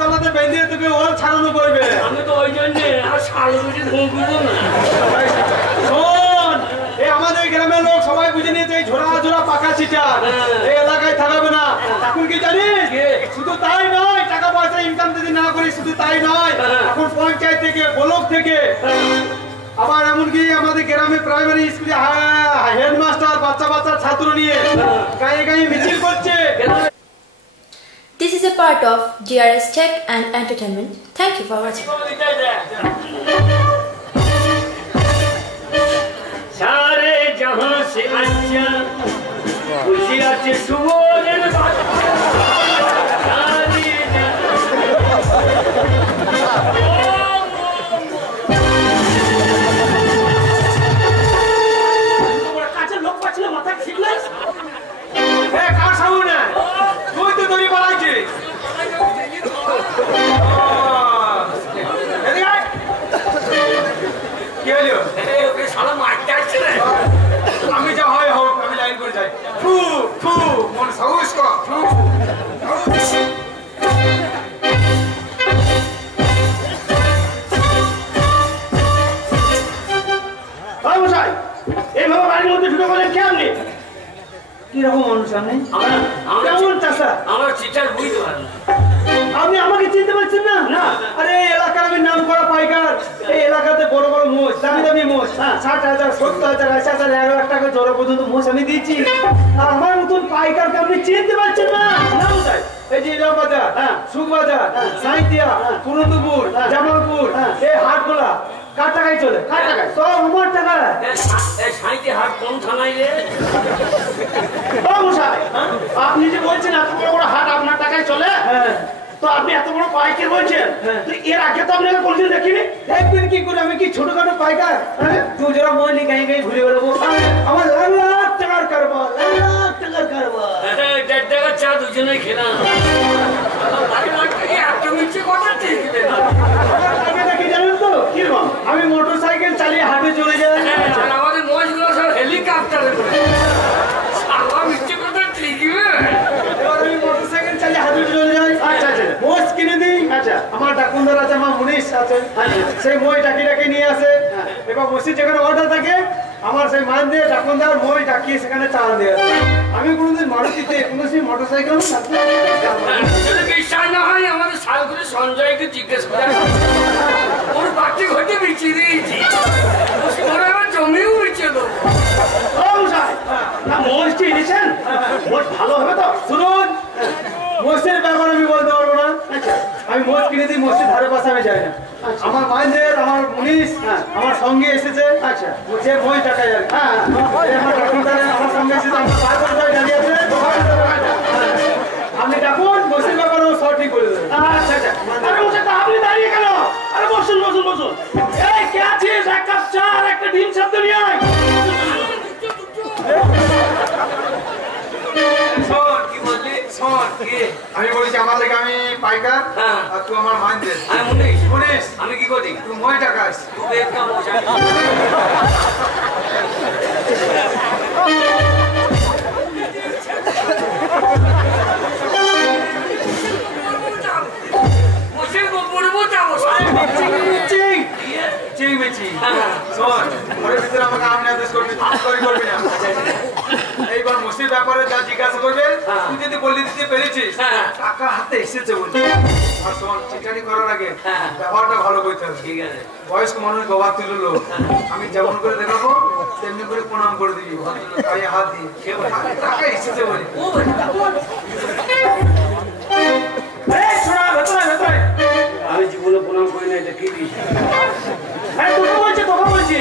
তলাতে বেঁধে তোকে ওর ছাড়ানো করবে। আমি তো ওই জন্য আর শাল বুঝে ধুঁকবো না। শোন, এই আমাদের গ্রামের লোক সবাই বুঝে নিয়েছে এই ঝোড়া ঝোড়া পাকা চিটার এই এলাকায় থাকবে না। এখন কি জানিস, শুধু তাই নয়, টাকা পয়সা ইনকাম যদি না করি শুধু তাই নয়, এখন পঞ্চায়েত থেকে ব্লক থেকে আবার এমনকি আমাদের গ্রামে প্রাইমারি স্কুলে হেডমাস্টার বাচ্চা বাচ্চা ছাত্র নিয়ে গায়ে গায়ে মিছিল করছে। This is a part of GRS Tech and Entertainment. Thank you for watching. सारे जहां से अच्छा खुशियां से सुबोधन আমি যা হয় হোক, আমি লাইন করে যাই। ফু ফু মন সাহস কর। এইভাবে বাড়ির মধ্যে ঢুকে বলেন কে আপনি? কিরকম মানুষ আপনি? কেমন চাষা? আমার চিটার বুঝতে পারেন আপনি আমাকে চিনতে পারছেন না? না, আরে এলাকার আমি নাম করা পাইকার। এই এলাকাতে বড় বড় মোষ, দামি দামি মোষ, 60,000, 70,000, 80,000, 1 লাখ টাকা জোড়া পর্যন্ত মোষ আমি দিয়েছি। আর আমার মতন পাইকারকে আপনি চিনতে পারছেন না? এই যে ইলাম বাজার, সুখ বাজার, সাঁইতিয়া, পুরন্দপুর, জামালপুর, এই হাটগুলা কার টাকায় চলে? কার টাকায়? সব আমার টাকায়। সাঁইতে হাট কোন থানায় রে? আপনি যে বলছেন এত বড় বড় হাট আপনার টাকায় চলে, তো আপনি এত বড় পাইকার বলছেন, তো এর আগে তো আপনাকে কোনদিন দেখিনি। একদিন কি করে আমি কি ছোটখাটো পাইকার? তুই যারা মনে গাই গাই ঘুরে বেড়াবো, আমার লাখ লাখ টাকার কারবার, লাখ লাখ টাকার কারবার। 1.5 টাকার চা দুজনে খেলাম। আমি মোটর সাইকেল চালিয়ে হাটে চলে যাই। আমাদের মোষগুলো সব হেলিকপ্টারে করে। আমি মোটর সাইকেল চালিয়ে হাটে চলে যাই। আচ্ছা আচ্ছা, মোষ কিনে দিই। আচ্ছা, আমার ডাকুন্দার আছে, আমার মুনিশ আছে, সেই মই ডাকি ডাকি নিয়ে আসে। এবার মসজিদ যেখানে অর্ডার থাকে, আমার সেই মান দিয়ে ডাকুন্দার মই ডাকিয়ে সেখানে চাল দিয়ে আসে। আমি কোনোদিন মারুতিতে কোনোদিন মোটর সাইকেল বিশ্বাস না হয় আমাদের সালগুলো সঞ্জয়কে জিজ্ঞেস করে ওর বাড়তি ঘটে বিছিয়ে দিয়েছি, ওরা আবার জমিও বিছিয়ে দেবো। মোষটি এনেছেন, মোষ ভালো হবে তো? শুনুন, মোষের ব্যাপার আমি বলতে পারবো না। আমি মোষ কিনে দিই, মোষের ধারে পাশে আমি যাই না। আমার মাইন্ডের, আমার মুনিশ আমার সঙ্গে এসেছে। আচ্ছা, যে মই টাকা যাবে। আমার ডাকুন্দারে আমার সঙ্গে এসেছে, আমার ভাই বোনটাই দাঁড়িয়ে আছে। আপনি ডাকুন, মোষের ব্যাপারে ও সব ঠিক করে দেবে। আচ্ছা আচ্ছা, আপনি দাঁড়িয়ে কেন? আরে বসুন বসুন বসুন। এই কে আছিস? এক কাপ চা আর একটা ডিম সেদ্ধ নিয়ে আয়। আমি বলছি আমার লেগে আমি পাইকার, আর তুই আমার মাইন্ডের। মুনিশ, আমি কি করি? তুই মই টাকা তুমি একটা মশা এইবার মুসির ব্যাপারে যা জিজ্ঞাসা করবে, তুই যদি বলে দিতে পেরেছিস টাকা হাতে এসেছে বলছি। আর শোন, চিটারি করার আগে ব্যবহারটা ভালো করতে হবে। ঠিক আছে, বয়স্ক মানুষ বাবা তুললো, আমি যেমন করে দেখাবো তেমনি করে প্রণাম করে দিবি, গায়ে হাত দিয়ে টাকা এসেছে বলি। আমি জীবনে প্রণাম করি না, এটা কি দিস? তোকে বলছি, তোকে বলছি।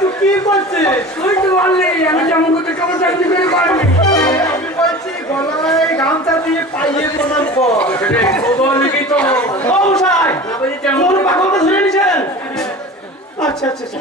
তুই কি করছিস? তুই তো বললি আমি যেমন করতে কেমন চাকরি করে পারবি। আমি বলছি গলায় গামছা দিয়ে পাইয়ে প্রণাম কর। পাগলটা ধরে নিছেন? আচ্ছা আচ্ছা আচ্ছা,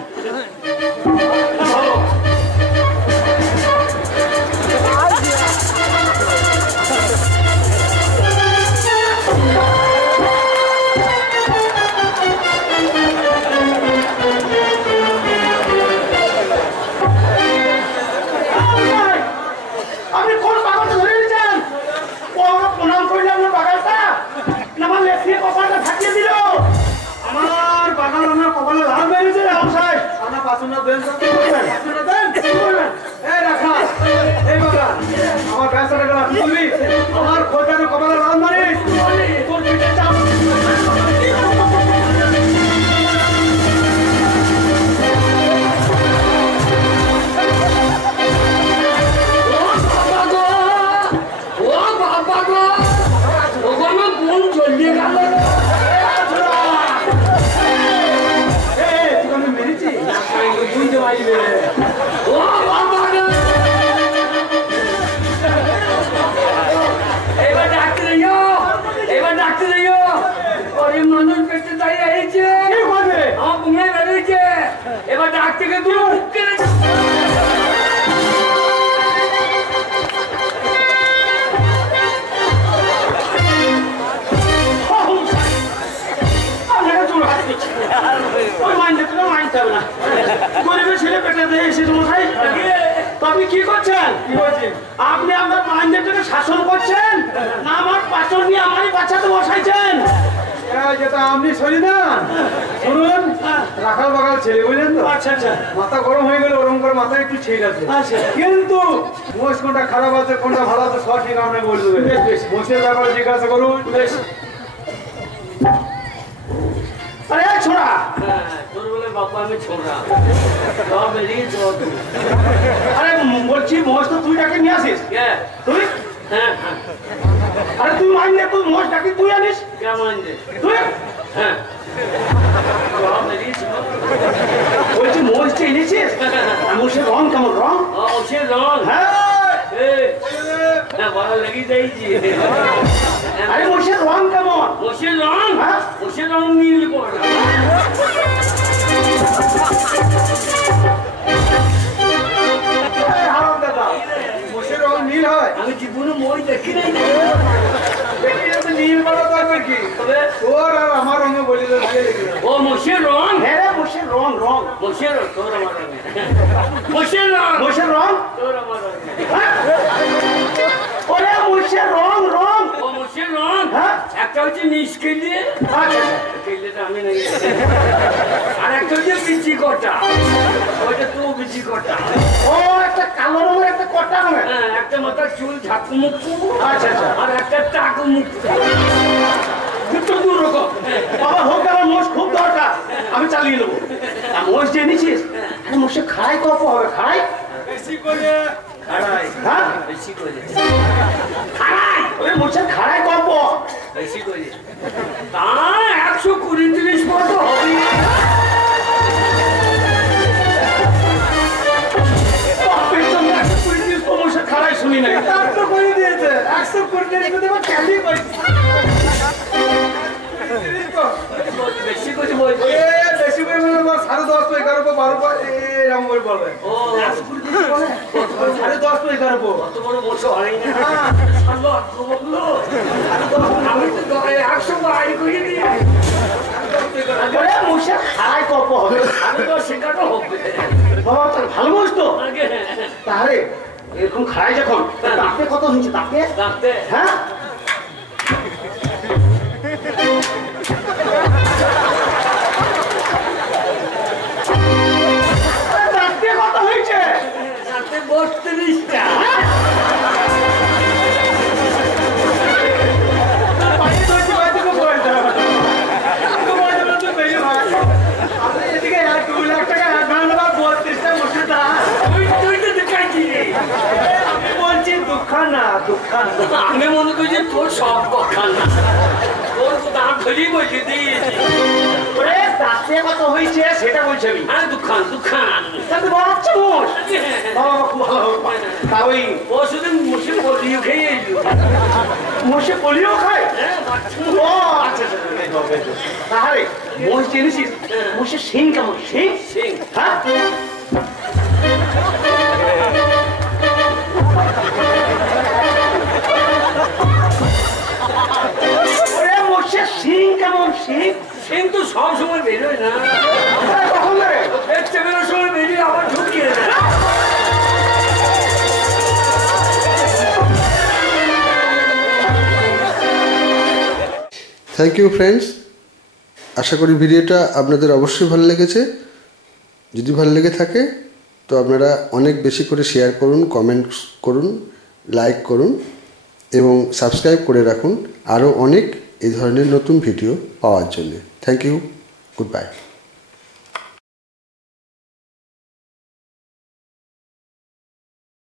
বাসনটা দেন তো, বাসনটা দেন। এই রাখা, এই বাবা, আমার ব্যবসাটা গেল তুলবি, আমার খোঁজানো কপালে রান মারিস, তোর পিঠে চাপ। মানুষ পেটে দাঁড়িয়ে হয়েছে আমার ঘুমিয়ে বেরিয়েছে এবার ডাক থেকে দূরে মুখ কেড়ে আপনি কি করছেন? আপনি আপনার মাইন্ডটাকে শাসন করছেন না আমার পাচন নিয়ে আমারই বাচ্চাতে বসাইছেন? যেটা আপনি শরীর না শুনুন, রাখাল বাগাল ছেলে বুঝলেন তো। আচ্ছা আচ্ছা মাথা গরম হয়ে গেলে ওরকম করে মাথায় একটু ঠিক আছে, আচ্ছা। কিন্তু মোষ কোনটা খারাপ আছে কোনটা ভালো আছে সব ঠিক আপনি বলে দেবেন। মোষের ব্যাপারে জিজ্ঞাসা করুন। আরে ছোড়া, তোর বলে বাবা আমি ছোড়া সব বেরিয়ে চল আরে বলছি মোষ তো তুই ডাকে নিয়ে আসিস তুই? হ্যাঁ আরে তুই মাইনে তুই মোষ ডাকি তুই আনিস কেমন যে তুই? হ্যাঁ সব বেরিয়ে চল বলছি মোষ যে এনেছিস আর মোষের রং কেমন রং? ও সে রং হ্যাঁ হ্যাঁ ভালো লেগে যাইছি আরে মোষের রং কেমন? ওষের রং হ্যাঁ ওষের রং নীল করা দাদা মোষের রং নীল হয়? আমি জীবনে মই দেখি নাই নীল বলা দরকার কি? তবে তোর আর আমার রঙে বলি তো ভালো লেগে ও মোষের রং হ্যাঁ রে মোষের রং রং মোষের রং তোর আমার রং মোষের রং মোষের রং তোর আমার রং ওরে মোষের রং রং ও মোষের রং হ্যাঁ একটা হচ্ছে নিষ্কেলে আচ্ছা কেলেটা আমি নাই আর একটা হচ্ছে বিচি কটা ওইটা তো বিচি কটা ও একটা কালো রঙের একটা কটা রঙের হ্যাঁ একটা মাথার চুল ঝাঁকুমুকু আচ্ছা আচ্ছা আর একটা টাকুমুকু দুটো দু রকম বাবা হোক আমার মোষ খুব দরকার আমি চালিয়ে নেবো আর মোষ যে এনেছিস মোষে খাড়াই কপ হবে খাড়াই বেশি করে খাড়াই হ্যাঁ বেশি করে খাড়াই ওই মোষের খাড়াই কপ বেশি করে তা 120-30 মতো হবে মোষের খাড়াই শুনি নাই তার তো করে দিয়েছে 120 করে দেবো ক্যালি করে বেশি করে বলছে বেশি করে বলবে 10.5 পে 11 পে 12 পে এরকম করে বলবে। ও 10.5 পে 11 পে কত বড় মোছো হয় না আল্লাহ তো বললো আমি তো 100 আই করে দিই ওরে মোষের খাড়াই কপ হবে আমি তো শেখানো হবে বাবা তোর ভালো মোষ তো আগে তাহলে এরকম খাড়াই যখন তাতে কত হয়েছে তাতে ডাকতে হ্যাঁ তাতে কত হয়েছে ডাকতে 32টা পানি ধরছি বাইতে কো বলতে তো বলতে তো বেরিয়ে ভাই আপনি এদিকে 2 লাখ টাকা অ্যাডভান্স বা 32টা মোষের দাম তুই তো দেখাইছি আমি বলছি দুঃখ না আমি মনে করি যে তোর সব পক্ষান না তোর তো দাম ধরেই বলছি দিয়েছি ওরে তাতে কত হয়েছে সেটা বলছি আমি হ্যাঁ দুঃখান তাতে বাচ্চা মোষ বাবা খুব ভালো তা ওই ও শুধু মুসে বলিও খেয়ে এলো মোষে পোলিও খায় হ্যাঁ বাচ্চা ও আচ্ছা আচ্ছা তাহলে মোষ জেনেছিস মোষের শিং কেমন শিং সিং হ্যাঁ ওরে মোষের শিং কেমন শিং সিং তো সব সময় বেরোয় না কখন ধরে দেখতে বেরোর সময় বেরিয়ে আবার ঢুকিয়ে দেয় থ্যাংক ইউ ফ্রেন্ডস, আশা করি ভিডিওটা আপনাদের অবশ্যই ভালো লেগেছে। যদি ভালো লেগে থাকে তো আপনারা অনেক বেশি করে শেয়ার করুন, কমেন্ট করুন, লাইক করুন এবং সাবস্ক্রাইব করে রাখুন আরও অনেক এই ধরনের নতুন ভিডিও পাওয়ার জন্য। Thank you, good by.